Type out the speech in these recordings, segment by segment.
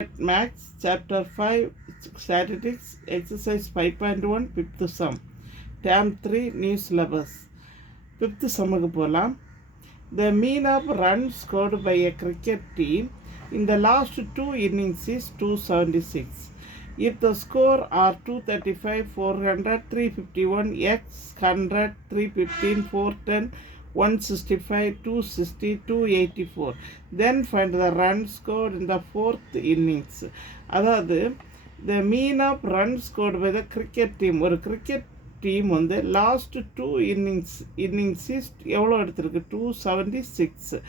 Max Chapter 5 Statistics Exercise 5.1 Fifth Sum Term 3 New Syllabus Fifth Sumமுக்கு போலாம். The mean of runs scored by a cricket team in the last two innings is 276. If the score are 235, 400, 351, x 100, 315, 410, 165, 260, 284. Then find the run scored in the fourth innings. அதாவது the mean of runs scored by the cricket team, ஒரு cricket team வந்து last two இன்னிங்ஸிஸ் எவ்வளோ எடுத்திருக்கு 276.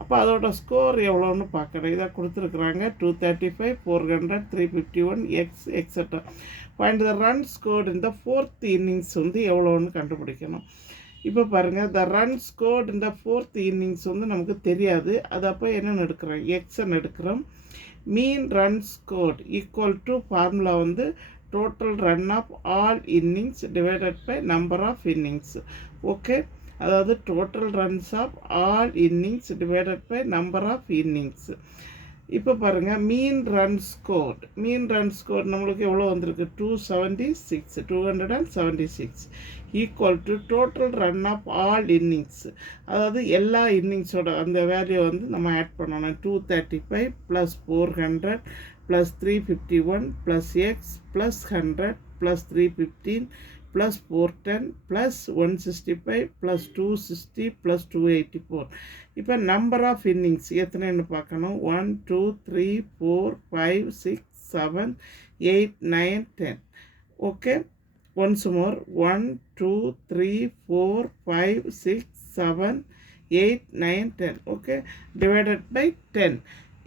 அப்போ அதோட score எவ்வளோன்னு பார்க்கணும். இதை கொடுத்துருக்குறாங்க 235, 400, 351, X extra. Find the run scored இந்த ஃபோர்த் இன்னிங்ஸ் வந்து எவ்வளோன்னு கண்டுபிடிக்கணும். இப்போ பாருங்கள், த ரன் ஸ்கோர்டு இந்த ஃபோர்த் இன்னிங்ஸ் வந்து நமக்கு தெரியாது. அது அப்போ என்னென்னு எடுக்கிறோம், எக்ஸ்ன்னு எடுக்கிறோம். Mean run scored equal to formula வந்து total run of all innings divided by number of innings. Okay, அதாவது total runs of all innings divided by number of innings. இப்போ பாருங்கள், மீன் ரன் ஸ்கோர்ட் நம்மளுக்கு எவ்வளோ வந்திருக்கு 276 equal to total run of all innings. அதாவது எல்லா இன்னிங்ஸோட அந்த வேல்யூ வந்து நம்ம ஆட் பண்ணணும். 235 + 400 + 351 + x + 100 + 315 + 410 + 165 + 260 + 284. இப்போ நம்பர் ஆஃப் இன்னிங்ஸ் எத்தனைன்னு பார்க்கணும். 1 2 3 4 5 6 7 8 9 10. Okay, once more 1 2 3 4 5 6 7 8 9 10. Okay, divided by 10.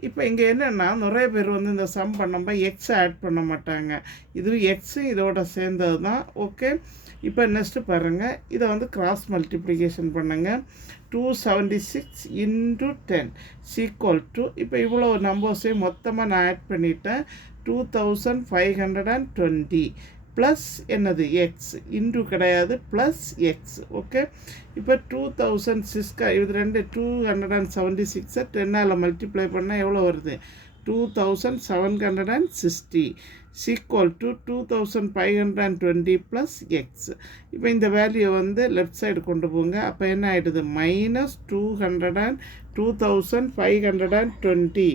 இப்போ இங்கே என்னென்னா, நிறைய பேர் வந்து இந்த சம் பண்ணும்போது எக்ஸை ஆட் பண்ண மாட்டாங்க. இது எக்ஸும் இதோட சேர்ந்தது தான். ஓகே, இப்போ நெக்ஸ்ட்டு பாருங்கள், இதை வந்து கிராஸ் மல்டிப்ளிகேஷன் பண்ணுங்கள். 276 × 10 ஈக்குவல் டு, இப்போ இவ்வளோ நம்பர்ஸையும் மொத்தமாக நான் ஆட் பண்ணிட்டேன். 2520 ப்ளஸ் என்னது எக்ஸ், இன்டு கிடையாது, ப்ளஸ் எக்ஸ். ஓகே, இப்போ 2006 இது ரெண்டு 276 10ஆல் மல்டிப்ளை பண்ணால் எவ்வளோ வருது, 2760 ஈக்குவல் டு 2520 ப்ளஸ் எக்ஸ். இப்போ இந்த வேல்யூ வந்து லெஃப்ட் சைடு கொண்டு போங்க. அப்போ என்ன ஆகிடுது, -2520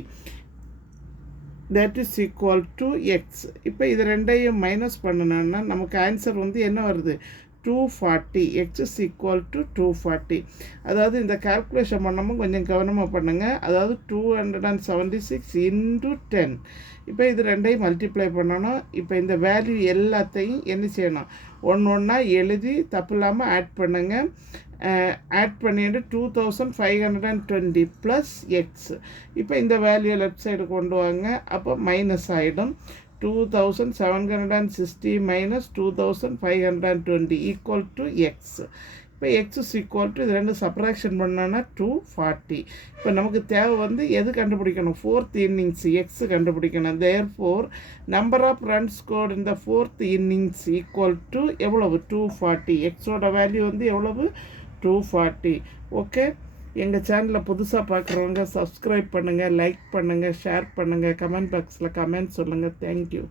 that is equal to x. இப்போ இது ரெண்டையும் மைனஸ் பண்ணணும்னா நமக்கு ஆன்சர் வந்து என்ன வருது, 240. x is equal to 240. அதாவது இந்த கால்குலேஷன் பண்ணாமல் கொஞ்சம் கவனமாக பண்ணுங்கள். அதாவது 276 × 10. இப்போ இது ரெண்டையும் மல்டிப்ளை பண்ணணும். இப்போ இந்த வேல்யூ எல்லாத்தையும் என்ன செய்யணும், ஒன்றா எழுதி தப்பு இல்லாமல் ஆட் பண்ணுங்கள். ஆட் பண்ணிட்டு 2520 ப்ளஸ் எக்ஸ். இப்போ இந்த வேல்யூ லெஃப்ட் சைடு கொண்டு வாங்க. அப்போ மைனஸ் ஆகிடும். 2760 - 2520 ஈக்குவல் டு எக்ஸ். இப்போ எக்ஸ் ஈக்குவல் டு இது ரெண்டு சப்ராக்ஷன் பண்ணோன்னா 240. இப்போ நமக்கு தேவை வந்து எது கண்டுபிடிக்கணும், ஃபோர்த் இன்னிங்ஸ் எக்ஸ் கண்டுபிடிக்கணும். Therefore number of runs scored இந்த ஃபோர்த் இன்னிங்ஸ் ஈக்குவல் டு எவ்வளவு, 240. எக்ஸோட வேல்யூ வந்து எவ்வளவு, 240. ஓகே, எங்கள் சேனலில் புதுசாக பார்க்குறவங்க சப்ஸ்கிரைப் பண்ணுங்கள், லைக் பண்ணுங்கள், ஷேர் பண்ணுங்கள், கமெண்ட் பாக்ஸில் கமெண்ட் சொல்லுங்கள். தேங்க்யூ.